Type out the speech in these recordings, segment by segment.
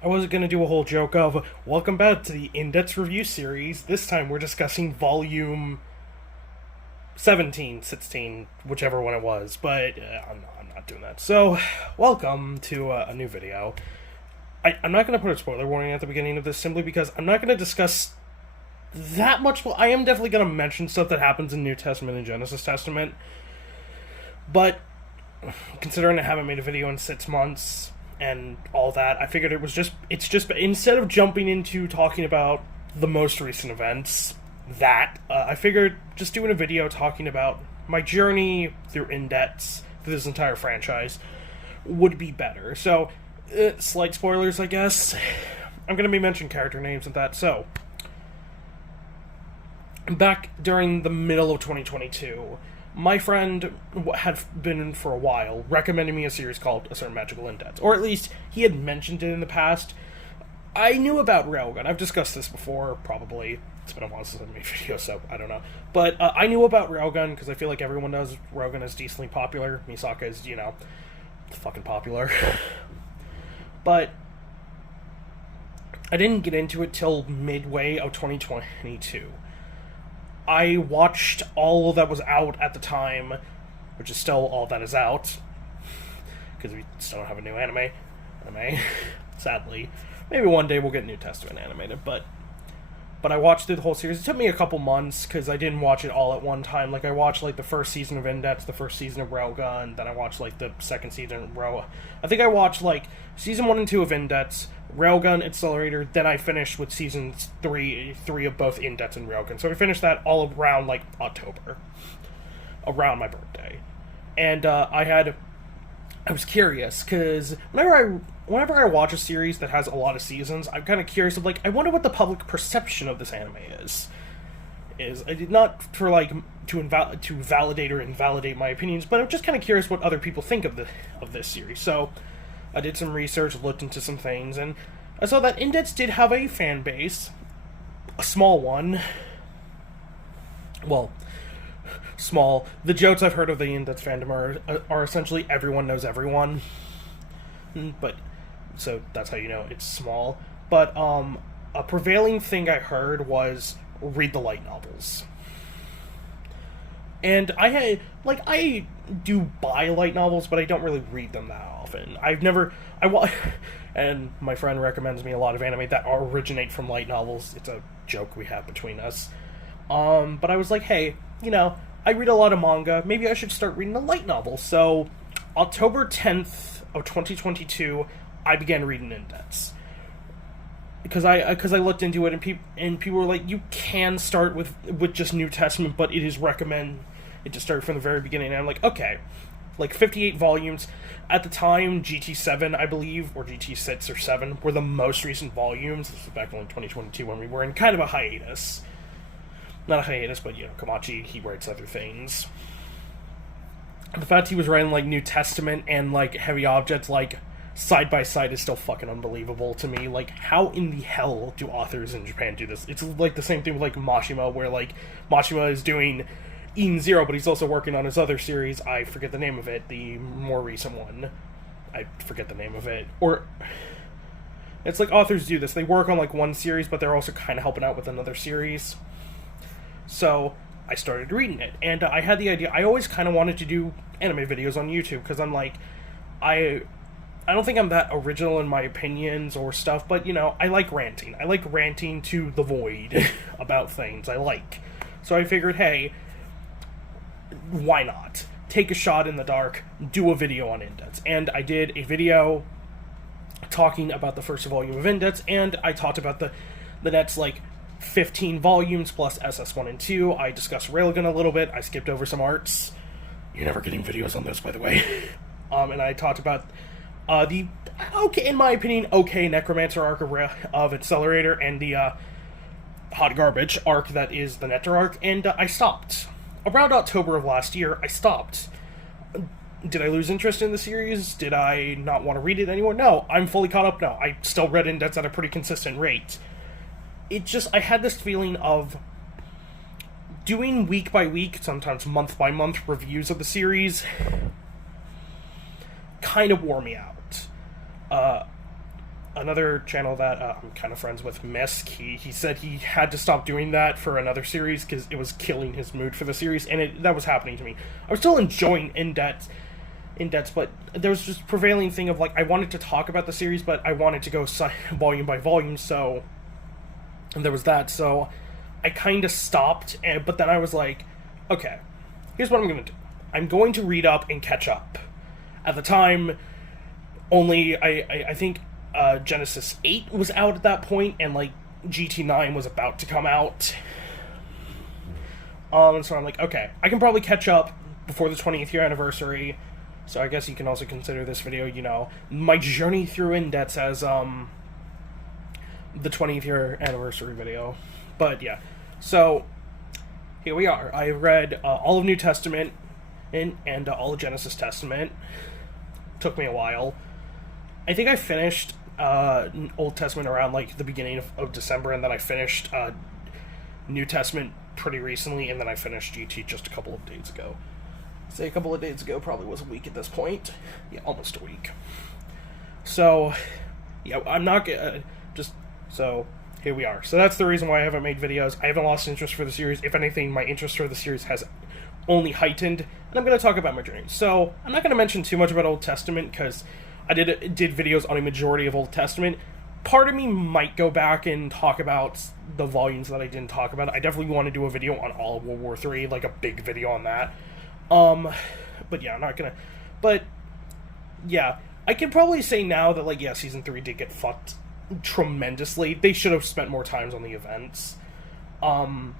I wasn't going to do a whole joke of, welcome back to the Index Review series. This time we're discussing volume 17, 16, whichever one it was, but I'm not doing that. So, welcome to a new video. I'm not going to put a spoiler warning at the beginning of this simply because I'm not going to discuss that much. Well, I am definitely going to mention stuff that happens in New Testament and Genesis Testament, but considering I haven't made a video in 6 months and all that, I figured it's just instead of jumping into talking about the most recent events, I figured just doing a video talking about my journey through Index, through this entire franchise, would be better. So, slight spoilers, I guess. I'm going to be mentioning character names and that, so back during the middle of 2022, my friend had been for a while recommending me a series called A Certain Magical Index, or at least he had mentioned it in the past. I knew about Railgun. I've discussed this before, probably. It's been a while since I made videos, so I don't know. But I knew about Railgun because I feel like everyone knows Railgun is decently popular. Misaka is, fucking popular. But I didn't get into it till midway of 2022. I watched all that was out at the time, which is still all that is out, because we still don't have a new anime, sadly. Maybe one day we'll get New Testament animated, but I watched through the whole series. It took me a couple months, because I didn't watch it all at one time. Like, I watched, the first season of Index, the first season of Railgun, then I watched, the second season of I think I watched, season 1 and 2 of Index, Railgun, Accelerator, then I finished with seasons 3 of both Index and Railgun. So I finished that all around, October. Around my birthday. And, I was curious, because whenever I watch a series that has a lot of seasons, I'm kind of curious of, I wonder what the public perception of this anime is. I did not for, to validate or invalidate my opinions, but I'm just kind of curious what other people think of this series. So, I did some research, looked into some things, and I saw that Index did have a fan base. A small one. Well, small. The jokes I've heard of the Index fandom are essentially everyone knows everyone. But, so that's how you know it's small. But, a prevailing thing I heard was read the light novels. And I do buy light novels, but I don't really read them that often. And my friend recommends me a lot of anime that originate from light novels. It's a joke we have between us. But I was like, hey, I read a lot of manga. Maybe I should start reading a light novel. So, October 10th of 2022, I began reading Index. Because I looked into it, and people were like, you can start with just New Testament, but it is recommended to start from the very beginning. And I'm like, okay, 58 volumes. At the time, GT7, I believe, or GT6 or 7, were the most recent volumes. This was back in 2022 when we were in kind of a hiatus. Not a hiatus, but, Komachi, he writes other things. The fact he was writing, New Testament and, heavy objects, side by side is still fucking unbelievable to me. How in the hell do authors in Japan do this? It's the same thing with Mashima, where Mashima is doing Eden Zero, but he's also working on his other series. I forget the name of it, the more recent one. I forget the name of it. Or it's authors do this. They work on one series, but they're also kind of helping out with another series. So I started reading it, and I had the idea. I always kind of wanted to do anime videos on YouTube because I'm I don't think I'm that original in my opinions or stuff, but, I like ranting. I like ranting to the void about things I like. So I figured, hey, why not? Take a shot in the dark, do a video on Index. And I did a video talking about the first volume of Index, and I talked about the next, 15 volumes plus SS1 and 2. I discussed Railgun a little bit. I skipped over some arcs. You're never getting videos on those, by the way. And I talked about in my opinion, Necromancer arc of Accelerator and the Hot Garbage arc that is the Nectar arc, and I stopped. Around October of last year, I stopped. Did I lose interest in the series? Did I not want to read it anymore? No, I'm fully caught up now. I still read Index at a pretty consistent rate. I had this feeling of doing week by week, sometimes month by month reviews of the series kind of wore me out. another channel that I'm kind of friends with, Misk. He said he had to stop doing that for another series because it was killing his mood for the series, and that was happening to me. I was still enjoying In Depth, but there was just prevailing thing of like I wanted to talk about the series, but I wanted to go volume by volume. So, and there was that. So, I kind of stopped. But then I was like, okay, here's what I'm gonna do. I'm going to read up and catch up. At the time, only I think Genesis 8 was out at that point, and like GT9 was about to come out. And so I'm like, okay, I can probably catch up before the 20th year anniversary. So I guess you can also consider this video, you know, my journey through Indets as the 20th year anniversary video. But yeah, so here we are. I read all of New Testament and all of Genesis Testament. Took me a while. I think I finished Old Testament around like the beginning of December, and then I finished New Testament pretty recently, and then I finished GT just a couple of days ago. Say a couple of days ago, probably was a week at this point. Yeah, almost a week. So, yeah, I'm not gonna so here we are. So that's the reason why I haven't made videos. I haven't lost interest for the series. If anything, my interest for the series has only heightened, and I'm going to talk about my journey. So I'm not going to mention too much about Old Testament because I did videos on a majority of Old Testament. Part of me might go back and talk about the volumes that I didn't talk about. I definitely want to do a video on all of World War III, like a big video on that. But yeah, I'm not gonna, but yeah, I can probably say now that, like, yeah, Season 3 did get fucked tremendously. They should have spent more times on the events. But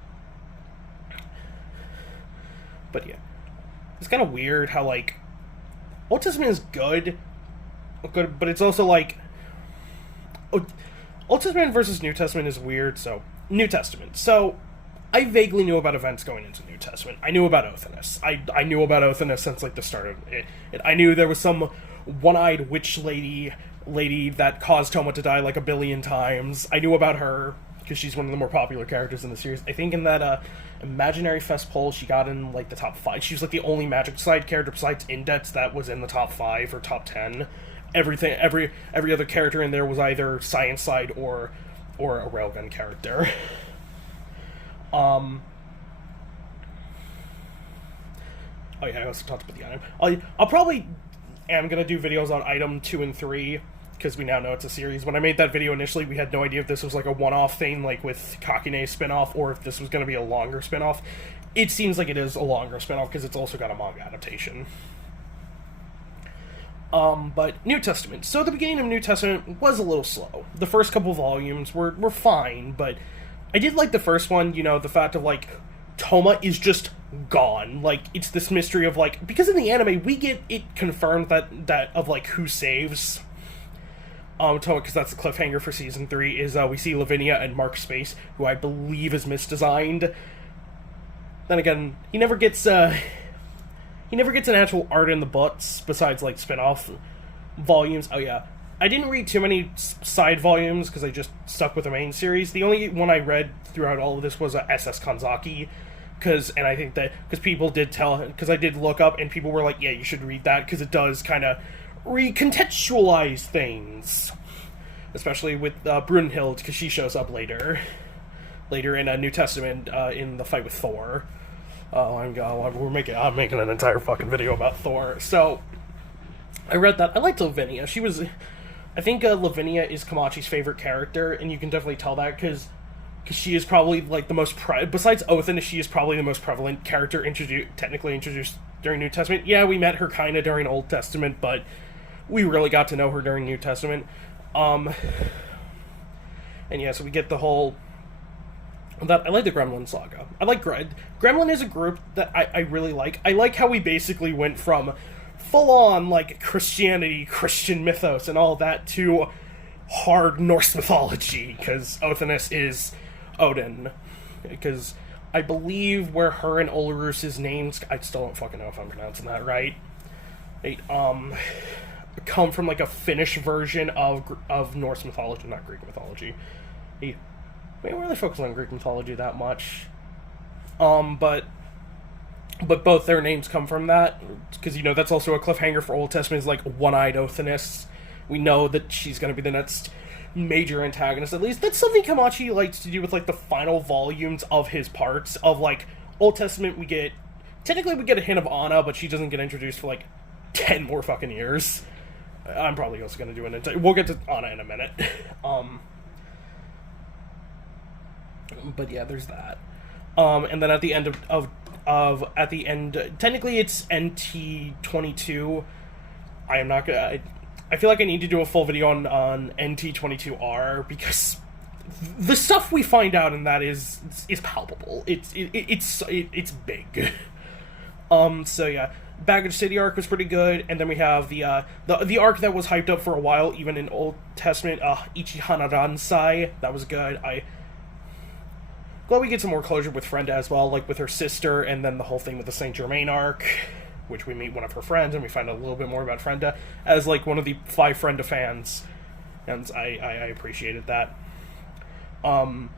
yeah, it's kind of weird how, like, Old Testament is good, but it's also, like, Old Testament versus New Testament is weird, so, New Testament. So, I vaguely knew about events going into New Testament. I knew about Othinus. I knew about Othinus since, like, the start of it. I knew there was some one-eyed witch lady that caused Toma to die like a billion times. I knew about her because she's one of the more popular characters in the series. I think in that Imaginary Fest poll, she got in, like, the top 5. She was, like, the only Magic side character besides Index that was in the top 5 or top 10. Every other character in there was either Science side or a Railgun character. Oh yeah, I also talked about the item. I'll probably am gonna do videos on item 2 and 3 because we now know it's a series. When I made that video initially, we had no idea if this was like a one-off thing, like with Kakine spinoff, or if this was gonna be a longer spinoff. It seems like it is a longer spinoff because it's also got a manga adaptation. But New Testament. So the beginning of New Testament was a little slow. The first couple volumes were fine, but I did like the first one, you know, the fact of, like, Toma is just gone. Like, it's this mystery of, like, because in the anime, we get it confirmed that of, like, who saves Toma, because that's the cliffhanger for Season 3, is, we see Lavinia and Mark Space, who I believe is misdesigned. Then again, he never gets an actual art in the books, besides, like, spin-off volumes. Oh, yeah. I didn't read too many side volumes because I just stuck with the main series. The only one I read throughout all of this was SS Kanzaki, because people did tell, because I did look up and people were like, yeah, you should read that because it does kind of recontextualize things, especially with Brunhild, because she shows up later in a New Testament in the fight with Thor. I'm making an entire fucking video about Thor. So I read that. I liked Lavinia. I think Lavinia is Kamachi's favorite character, and you can definitely tell that because she is probably, like, the most besides Othin, she is probably the most prevalent character technically introduced during New Testament. Yeah, we met her kind of during Old Testament, but we really got to know her during New Testament. And yeah, so we get the whole that I like the Gremlin saga. I like Gremlin is a group that I really like. I like how we basically went from full-on, like, Christian mythos and all that to hard Norse mythology, because Othinus is Odin. Because I believe where her and Olarus's names, I still don't fucking know if I'm pronouncing that right, come from, like, a Finnish version of Norse mythology, not Greek mythology. We don't really focus on Greek mythology that much. But both their names come from that, because, you know, that's also a cliffhanger for Old Testament, is, like, one-eyed Othinus. We know that she's going to be the next major antagonist, at least. That's something Kamachi likes to do with, like, the final volumes of his parts. Of, like, Old Testament, we get a hint of Anna, but she doesn't get introduced for, like, 10 more fucking years. I'm probably also going to do an entire... We'll get to Anna in a minute. But yeah, there's that. And then at the end technically it's NT22. I am not gonna... I feel like I need to do a full video on NT22R, because the stuff we find out in that is palpable. It's big. So yeah, Baggage City arc was pretty good, and then we have the arc that was hyped up for a while, even in Old Testament, Ichihana Ransai. That was good. Glad we get some more closure with Frenda as well, like with her sister, and then the whole thing with the Saint Germain arc, which we meet one of her friends, and we find out a little bit more about Frenda, as, like, one of the 5 Frenda fans, and I appreciated that. And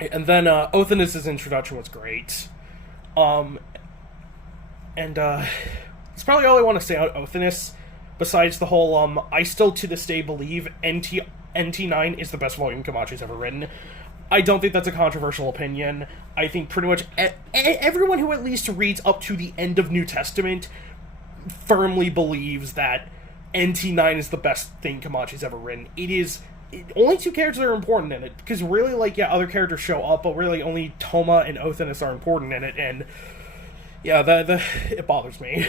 then, Othinus' introduction was great. And, it's probably all I want to say about Othinus, besides the whole, I still to this day believe NT9 is the best volume Kamachi's ever written. I don't think that's a controversial opinion. I think pretty much everyone who at least reads up to the end of New Testament firmly believes that NT9 is the best thing Kamachi's ever written. Only 2 characters are important in it, because really, like, yeah, other characters show up, but really only Toma and Othinus are important in it, and yeah, it bothers me.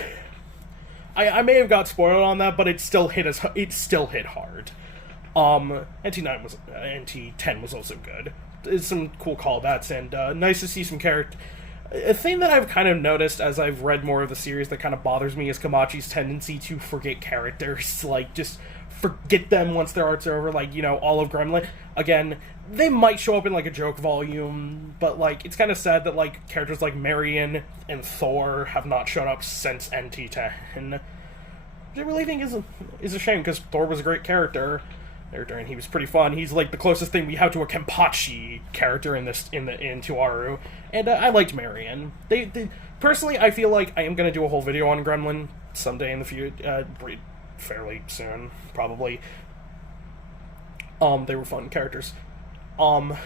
I may have got spoiled on that, but it still hit hard. NT10 was also good. There's some cool callbacks, and nice to see some character. A thing that I've kind of noticed as I've read more of the series that kind of bothers me is Kamachi's tendency to forget characters. Like, just forget them once their arcs are over. Like, all of Gremlin. Again, they might show up in, like, a joke volume, but, like, it's kind of sad that, like, characters like Marion and Thor have not shown up since NT10. Which I really think is a shame, because Thor was a great character, and he was pretty fun. He's, like, the closest thing we have to a Kenpachi character in Tuaru, and I liked Marion. They personally, I feel like I am going to do a whole video on Gremlin someday in the future, fairly soon, probably. They were fun characters. But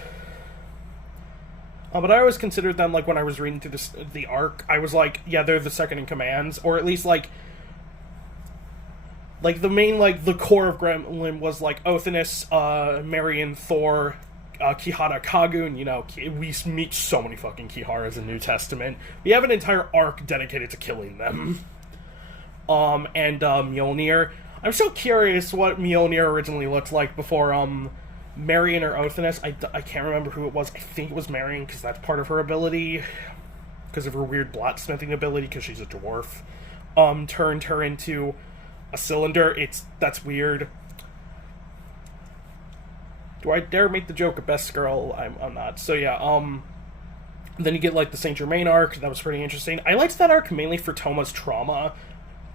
I always considered them, like, when I was reading through the arc, I was like, yeah, they're the second in commands, or at least, like, the main, like, the core of Gremlin was, like, Othinus, Marion, Thor, Kihara, Kagun. We meet so many fucking Kiharas in New Testament. We have an entire arc dedicated to killing them. And Mjolnir. I'm so curious what Mjolnir originally looked like before, Marion or Othinus. I can't remember who it was. I think it was Marion, because that's part of her ability. Because of her weird blacksmithing ability, because she's a dwarf. Turned her into a cylinder. That's weird. Do I dare make the joke of best girl? I'm not. So yeah, then you get, like, the Saint Germain arc. That was pretty interesting. I liked that arc mainly for Toma's trauma.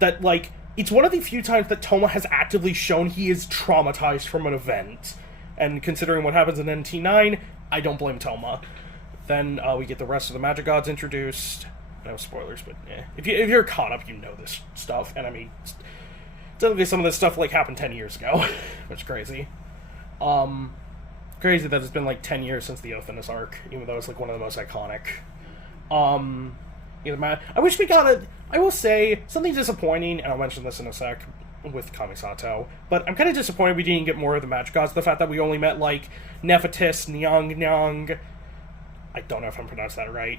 That, like, it's one of the few times that Toma has actively shown he is traumatized from an event. And considering what happens in NT9, I don't blame Toma. Then we get the rest of the magic gods introduced. No spoilers, but yeah. If you're caught up, you know this stuff. And I mean, technically some of this stuff, like, happened 10 years ago, which is crazy. Crazy that it's been, like, 10 years since the Othinus arc, even though it's, like, one of the most iconic. I wish we got I will say, something disappointing, and I'll mention this in a sec, with Kamisato, but I'm kind of disappointed we didn't get more of the magic gods. The fact that we only met, like, Nephitis, Nyang, I don't know if I'm pronouncing that right,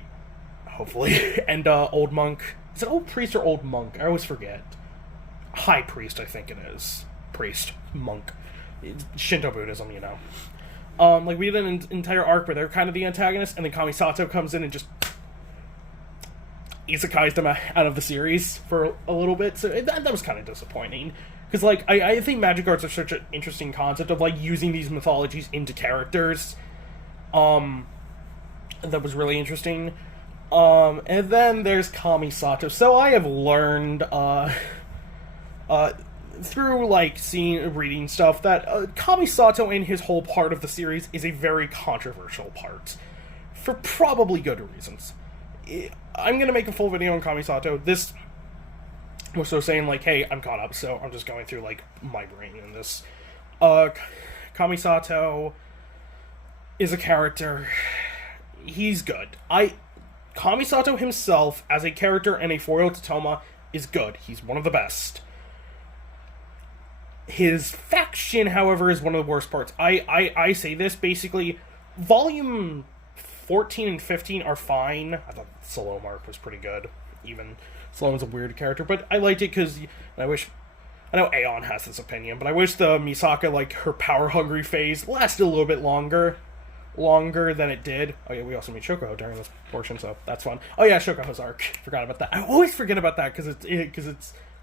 hopefully, and, Old Monk. Is it Old Priest or Old Monk? I always forget. High Priest, I think it is. Priest. Monk. It's Shinto Buddhism, Like, we did an entire arc where they're kind of the antagonist, and then Kamisato comes in and just isekais them out of the series for a little bit, so that was kind of disappointing. Because, like, I think magic arts are such an interesting concept of, like, using these mythologies into characters. That was really interesting. And then there's Kamisato. So I have learned, through, like, reading stuff, that Kamisato and his whole part of the series is a very controversial part. For probably good reasons. I'm gonna make a full video on Kamisato. This was so saying, like, hey, I'm caught up, so I'm just going through, like, my brain in this. Kamisato is a character. He's good. Kamisato himself, as a character and a foil to Toma, is good. He's one of the best. His faction, however, is one of the worst parts. I say this, basically, volume 14 and 15 are fine. I thought Salome arc was pretty good. Even Salome's a weird character, but I liked it because I know Aeon has this opinion, but I wish the Misaka, like, her power-hungry phase lasted a little bit longer than it did. Oh yeah, we also meet Shokoho during this portion, so that's fun. Oh yeah, Shokoho's arc. Forgot about that. I always forget about that because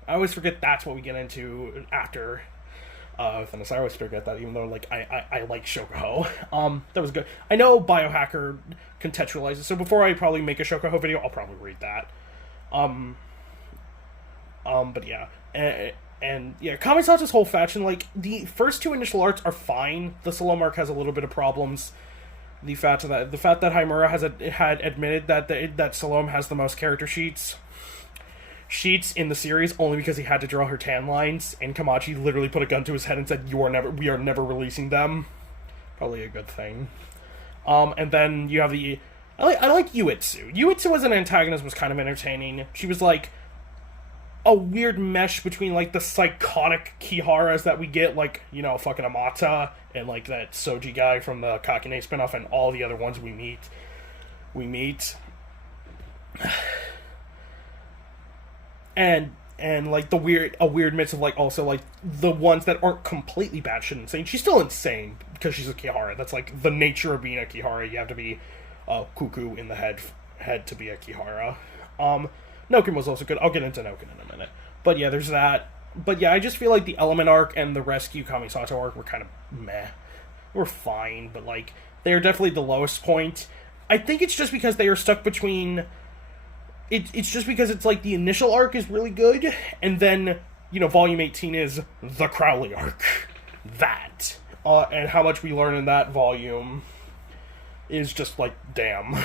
I always forget that's what we get into after Fitness. I always forget that, even though, like, I like Shokoho. That was good. I know Biohacker contextualizes, so before I probably make a Shokoho video, I'll probably read that. But yeah, and yeah, Kamisato's whole faction, like, the first two initial arcs are fine. The Salome arc has a little bit of problems. The fact that Haimura had admitted that Salome has the most character sheets in the series only because he had to draw her tan lines, and Kamachi literally put a gun to his head and said, we are never releasing them. Probably a good thing. And then you have I like Yuitsu. Yuitsu as an antagonist was kind of entertaining. She was like a weird mesh between, like, the psychotic Kiharas that we get, like, you know, fucking Amata and, like, that Soji guy from the Kakine spinoff and all the other ones we meet. And like a weird mix of, like, also, like, the ones that aren't completely batshit insane. She's still insane because she's a Kihara. That's, like, the nature of being a Kihara. You have to be cuckoo in the head to be a Kihara. Noken was also good. I'll get into Noken in a minute. But yeah, there's that. But yeah, I just feel like the Element arc and the Rescue Kamisato arc were kind of meh. We're fine, but, like, they are definitely the lowest point. I think it's just because they are stuck between... It's just because it's, like, the initial arc is really good, and then, you know, Volume 18 is the Crowley arc. That. And how much we learn in that volume is just, like, damn.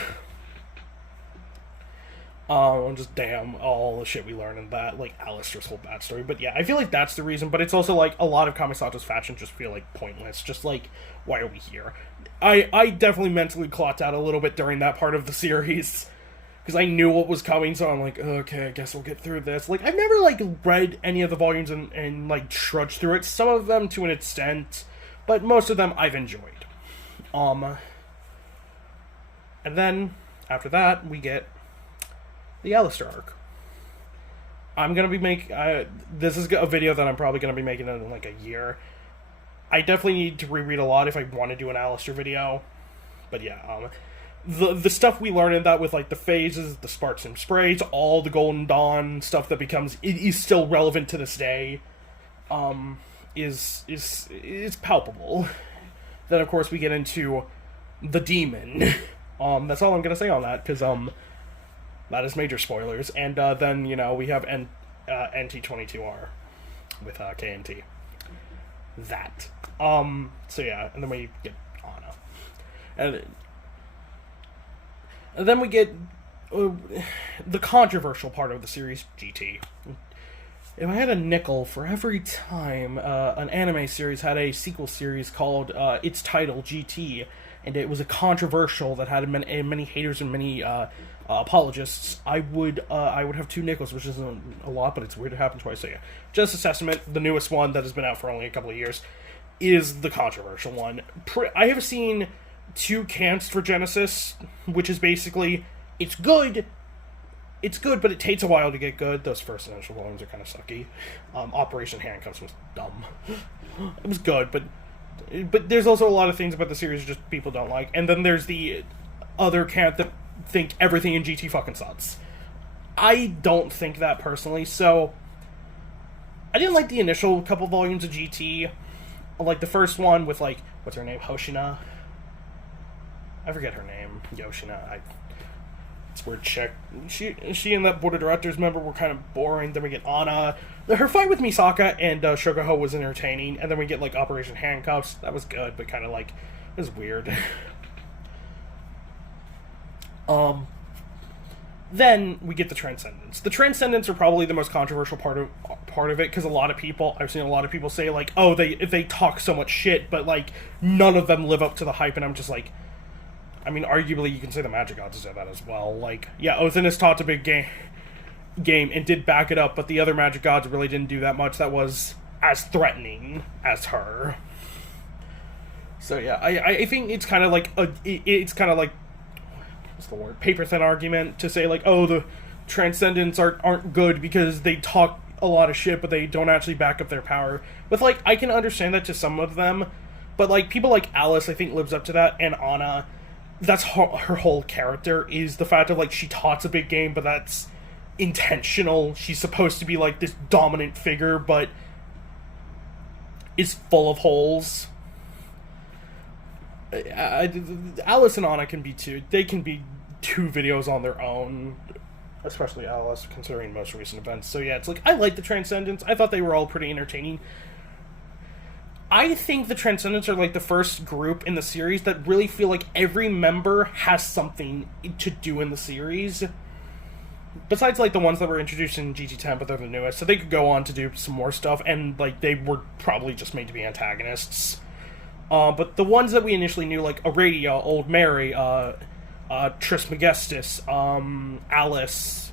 Just damn all the shit we learn in that, like, Alistair's whole backstory. But yeah, I feel like that's the reason, but it's also, like, a lot of Kamisato's faction just feel, like, pointless. Just, like, why are we here? I definitely mentally clocked out a little bit during that part of the series, because I knew what was coming, so I'm like, okay, I guess we'll get through this. Like, I've never, like, read any of the volumes and like, trudged through it. Some of them to an extent, but most of them I've enjoyed. And then, after that, we get the Alistair arc. I'm gonna be this is a video that I'm probably gonna be making in, like, a year. I definitely need to reread a lot if I want to do an Alistair video. But yeah, the stuff we learn in that with, like, the phases, the sparks and sprays, all the Golden Dawn stuff that is still relevant to this day, is palpable. Then, of course, we get into the demon. That's all I'm gonna say on that, because that is major spoilers. And then, you know, we have NT22R with KNT. That. So yeah, and then we get Anna. And then we get the controversial part of the series, GT. If I had a nickel for every time an anime series had a sequel series called its title, GT, and it was a controversial that had many haters and many apologists, I would have 2 nickels, which isn't a lot, but it's weird to happen twice. So yeah, Justice Testament, the newest one that has been out for only a couple of years, is the controversial one. I have seen 2 camps for Genesis, which is basically, it's good, but it takes a while to get good. Those first initial volumes are kind of sucky. Operation Handcuffs was dumb. It was good, but there's also a lot of things about the series just people don't like. And then there's the other camp that think everything in GT fucking sucks. I don't think that personally, so I didn't like the initial couple volumes of GT. Like the first one with, like, what's her name? Hoshina? I forget her name. Yoshina. It's a weird chick. She and that board of directors member were kind of boring. Then we get Anna. Her fight with Misaka and Shokoho was entertaining. And then we get, like, Operation Handcuffs. That was good, but kind of, like, it was weird. Then we get the Transcendents. The Transcendents are probably the most controversial part of it, because I've seen a lot of people say, like, oh, they talk so much shit, but, like, none of them live up to the hype, and I'm just like, I mean, arguably you can say the Magic Gods said that as well. Like, yeah, Othinus taught a big game and did back it up, but the other Magic Gods really didn't do that much that was as threatening as her. So yeah, I think it's kind of like what's the word, paper thin argument to say, like, oh, the Transcendents aren't good because they talk a lot of shit, but they don't actually back up their power. But, like, I can understand that to some of them, but, like, people like Alice, I think, lives up to that, and Anna, that's her whole character, is the fact of, like, she talks a big game, but that's intentional. She's supposed to be, like, this dominant figure, but is full of holes. Alice and Anna can be two. They can be two videos on their own, especially Alice, considering most recent events. So yeah, it's like, I like the Transcendents. I thought they were all pretty entertaining. I think the Transcendents are like the first group in the series that really feel like every member has something to do in the series. Besides, like, the ones that were introduced in GT10, but they're the newest, so they could go on to do some more stuff, and, like, they were probably just made to be antagonists. But the ones that we initially knew, like Aradia, Old Mary, Trismegistus, Alice,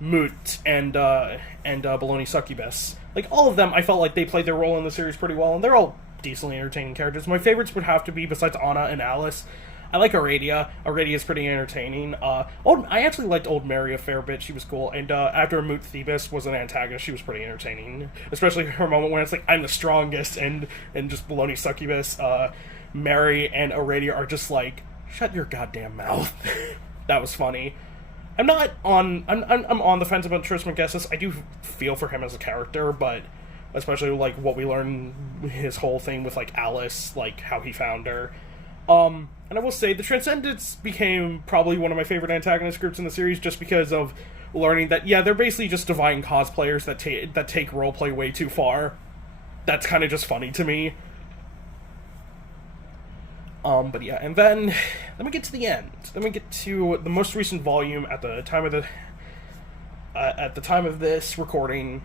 Moot, and Baloney Succubus, like, all of them, I felt like they played their role in the series pretty well, and they're all decently entertaining characters. My favorites would have to be, besides Anna and Alice, I like Aradia. Aradia's pretty entertaining. I actually liked Old Mary a fair bit. She was cool. And after Moot Thebus was an antagonist, she was pretty entertaining. Especially her moment when it's like, I'm the strongest, and just Baloney Succubus, Mary and Aradia are just like, shut your goddamn mouth. That was funny. I'm on the fence about Trismegistus. I do feel for him as a character, but especially, like, what we learn, his whole thing with, like, Alice, like, how he found her. And I will say, the Transcendents became probably one of my favorite antagonist groups in the series, just because of learning that, yeah, they're basically just divine cosplayers that take roleplay way too far. That's kind of just funny to me. But yeah, and then we get to the end. Then we get to the most recent volume at the time of this recording.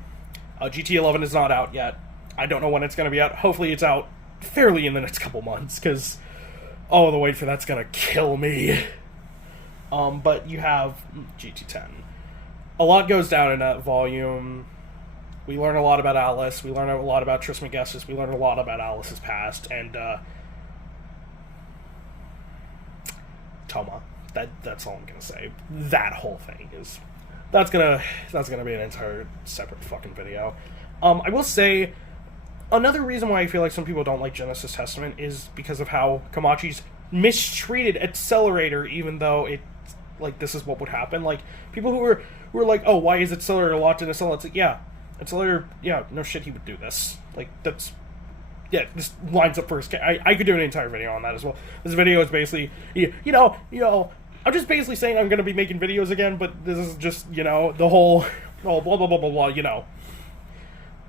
GT11 is not out yet. I don't know when it's going to be out. Hopefully it's out fairly in the next couple months, because the wait for that's gonna kill me. But you have GT10. A lot goes down in that volume. We learn a lot about Alice. We learn a lot about Trismegistus. We learn a lot about Alice's past, and Toma. That's all I'm gonna say. That whole thing is that's gonna be an entire separate fucking video. I will say, another reason why I feel like some people don't like Genesis Testament is because of how Komachi's mistreated Accelerator, even though it, like, this is what would happen. Like, people who were like, oh, why is Accelerator locked in a cell? It's like, yeah, Accelerator, yeah, no shit, he would do this. Like, that's, yeah, this lines up for his, I could do an entire video on that as well. This video is basically, you know, I'm just basically saying I'm going to be making videos again, but this is just, the whole, blah, blah, blah, blah,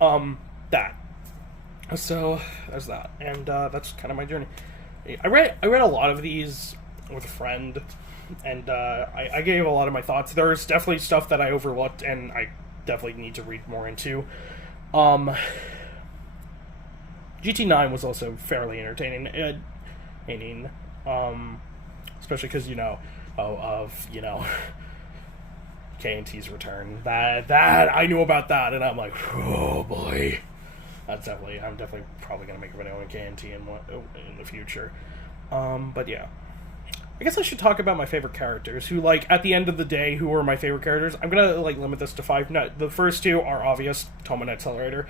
blah, that. So there's that, and that's kind of my journey. I read a lot of these with a friend, and I gave a lot of my thoughts. There's definitely stuff that I overlooked, and I definitely need to read more into. GT9 was also fairly entertaining, especially because of K&T's return. That I knew about that, and I'm like, oh boy. I'm definitely probably going to make a video on K&T in the future. But yeah. I guess I should talk about my favorite characters, who, like, at the end of the day, who are my favorite characters. I'm going to, like, limit this to 5. No, the first two are obvious, Toma and Accelerator.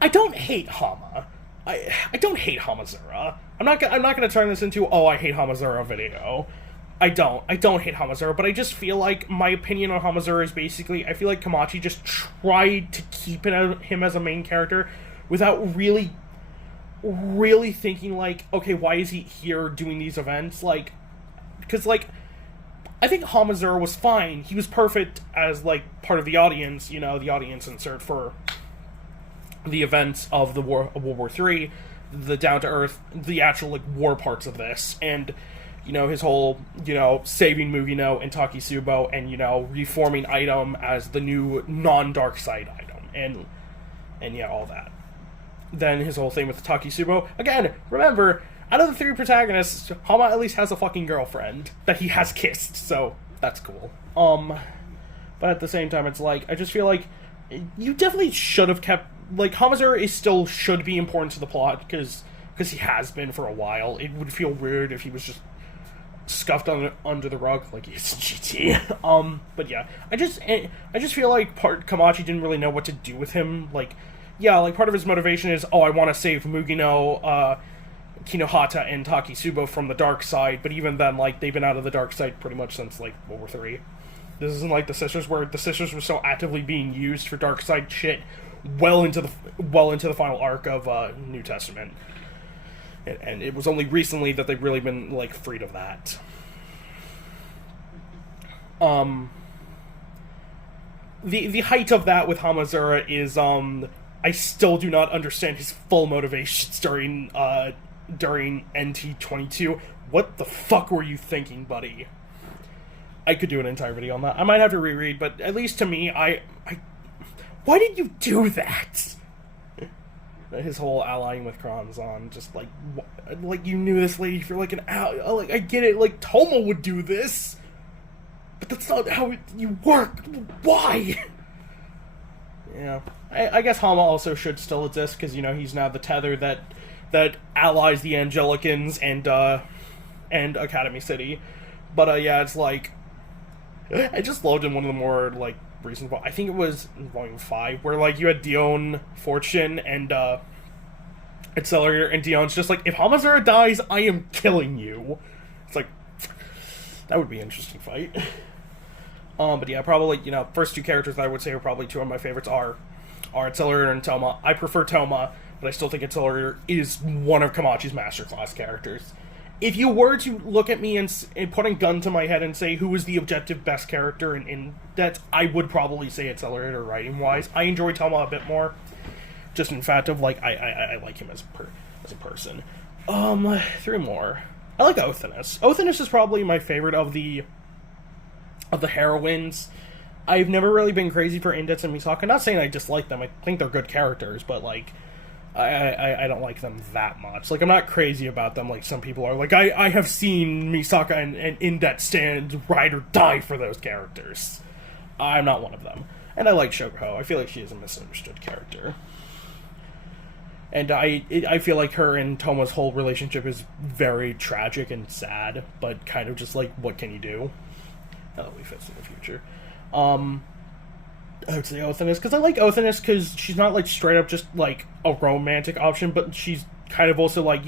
I don't hate Hama. I don't hate Hamazura. I'm not going to turn this into, I hate Hamazura video. I don't hate Hamazura, but I just feel like my opinion on Hamazura is basically, I feel like Komachi just tried to keep him as a main character without really thinking, like, okay, why is he here doing these events? Like, because, like, I think Hamazura was fine. He was perfect as, like, part of the audience, the audience insert for the events of World War III, the down-to-earth, the actual, like, war parts of this, and his whole, saving Mugino and Takisubo and, reforming Item as the new non-dark side Item. And yeah, all that. Then his whole thing with Takisubo. Again, remember, out of the 3 protagonists, Hama at least has a fucking girlfriend that he has kissed, so that's cool. But at the same time, it's like, I just feel like you definitely should have kept, like, Hamazura should be important to the plot, because he has been for a while. It would feel weird if he was just scuffed under the rug like he's GT. But yeah, I just feel like Kamachi didn't really know what to do with him. Like, yeah, like part of his motivation is, I want to save Mugino, Kinohata, and Takisubo from the dark side. But even then, like, they've been out of the dark side pretty much since like World War 3. This isn't like the Sisters, where the Sisters were so actively being used for dark side shit well into the final arc of New Testament. And it was only recently that they've really been, like, freed of that. The height of that with Hamazura is, I still do not understand his full motivations during NT22. What the fuck were you thinking, buddy? I could do an entire video on that. I might have to reread, but at least to me, why did you do that? His whole allying with Kronzon, just like you knew this lady for like an hour. Like, I get it, like Toma would do this, but that's not how you work. Why? Yeah, I guess Hama also should still exist because he's now the tether that allies the Angelicans and Academy City. But yeah, it's like I just loved in one of the more like recent, I think it was in Volume 5, where like you had Dion, Fortune, and Accelerator, and Dion's just like, if Hamazura dies, I am killing you. It's like, that would be an interesting fight. But yeah, probably, first 2 characters that I would say are probably 2 of my favorites are Accelerator and Toma. I prefer Toma, but I still think Accelerator is one of Kamachi's masterclass characters. If you were to look at me and put a gun to my head and say who is the objective best character in that, I would probably say Accelerator writing-wise. I enjoy Toma a bit more, just in fact of, like, I like him as a person. 3 more. I like Othinus. Othinus is probably my favorite of the heroines. I've never really been crazy for Indets and Misaka. Not saying I dislike them. I think they're good characters, but, like, I don't like them that much. Like, I'm not crazy about them like some people are. Like, I have seen Misaka and Indet stand ride or die for those characters. I'm not one of them. And I like Shoko. I feel like she is a misunderstood character. And I feel like her and Toma's whole relationship is very tragic and sad, but kind of just like, what can you do? That'll be fits in the future. I would say Othinus, because I like Othinus because she's not, like, straight up just, like, a romantic option, but she's kind of also, like,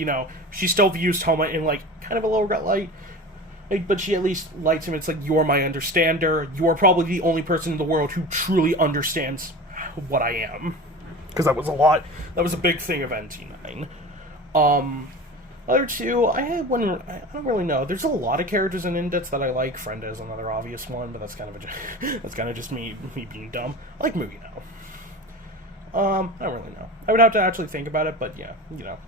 she still views Toma in, like, kind of a lower gut light, like, but she at least likes him. It's like, you're my understander, you are probably the only person in the world who truly understands what I am, because that was a big thing of NT9. Other 2, I had one, I don't really know. There's a lot of characters in Indets that I like. Frenda is another obvious one, but that's kind of just me being dumb. I like Mugino. I don't really know. I would have to actually think about it, but yeah,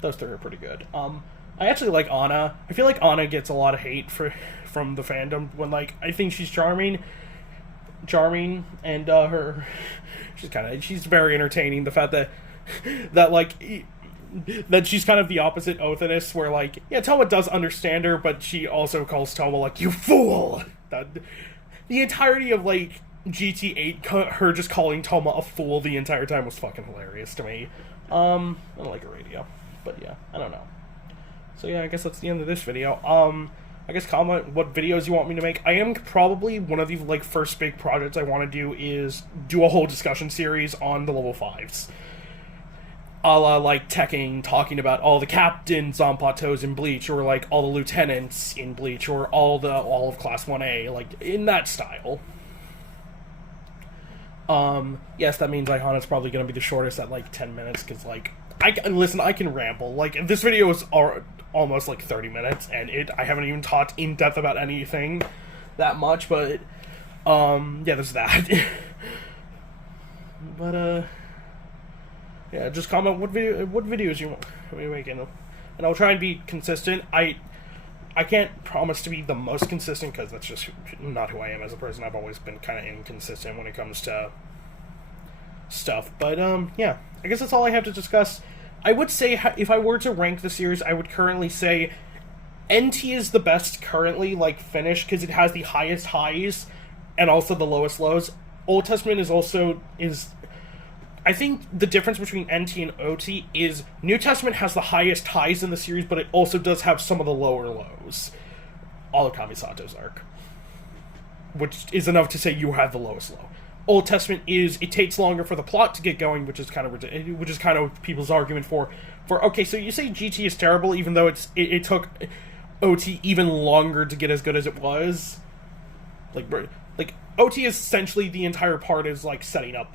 those 3 are pretty good. I actually like Anna. I feel like Anna gets a lot of hate from the fandom when, like, I think she's charming, and she's very entertaining. The fact that like, that she's kind of the opposite Othinus, where, like, yeah, Toma does understand her, but she also calls Toma, like, you fool! The entirety of, like, GT8, her just calling Toma a fool the entire time was fucking hilarious to me. I don't like a radio, but yeah, I don't know. So yeah, I guess that's the end of this video. I guess comment what videos you want me to make. I am probably one of the, like, first big projects I want to do is do a whole discussion series on the level 5s. A la, like, talking about all the captains on plateaus in Bleach, or, like, all the lieutenants in Bleach, or all of Class 1A, like, in that style. Yes, that means Ihana's probably gonna be the shortest at, like, 10 minutes, because, like, I can ramble. Like, this video is almost, like, 30 minutes, and I haven't even talked in depth about anything that much, but, yeah, there's that. But, yeah, just comment what videos you want me making, and I'll try and be consistent. I can't promise to be the most consistent, because that's just not who I am as a person. I've always been kind of inconsistent when it comes to stuff. But, yeah, I guess that's all I have to discuss. I would say, if I were to rank the series, I would currently say NT is the best currently, like, finished, because it has the highest highs and also the lowest lows. Old Testament is I think the difference between NT and OT is New Testament has the highest highs in the series, but it also does have some of the lower lows. All of Kamisato's arc, which is enough to say you have the lowest low. Old Testament it takes longer for the plot to get going, which is kind of people's argument for okay, so you say GT is terrible, even though it took OT even longer to get as good as it was. Like OT is essentially the entire part is like setting up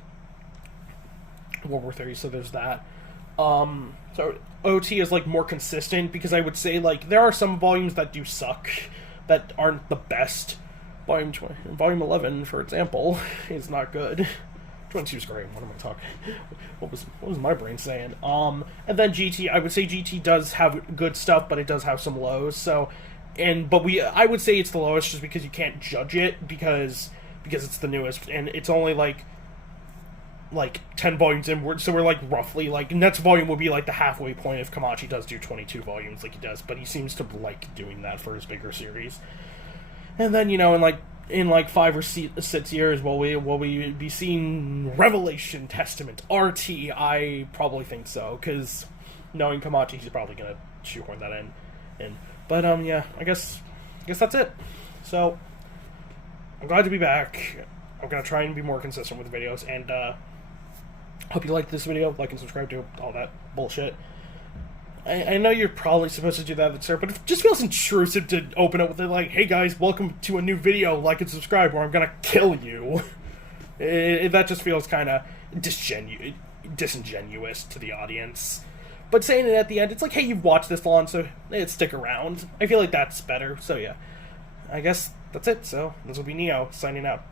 World War 30, so there's that. So OT is like more consistent, because I would say like there are some volumes that do suck, that aren't the best. Volume 11, for example, is not good. 22 is great. What am I talking? What was my brain saying? And then GT, I would say GT does have good stuff, but it does have some lows. So, I would say it's the lowest just because you can't judge it because it's the newest, and it's only like 10 volumes inward, so we're like roughly like next volume will be like the halfway point if Kamachi does do 22 volumes like he does, but he seems to like doing that for his bigger series. And then, in 5 or 6 years, will we be seeing Revelation Testament RT? I probably think so, because knowing Kamachi, he's probably gonna shoehorn that in. But yeah, I guess that's it. So I'm glad to be back. I'm gonna try and be more consistent with the videos, and hope you liked this video. Like and subscribe to all that bullshit. I know you're probably supposed to do that at the start, but it just feels intrusive to open up with it like, hey guys, welcome to a new video, like and subscribe, or I'm gonna kill you. That just feels kind of disingenuous to the audience. But saying it at the end, it's like, hey, you've watched this long, so stick around. I feel like that's better, so yeah. I guess that's it, so this will be Neo, signing out.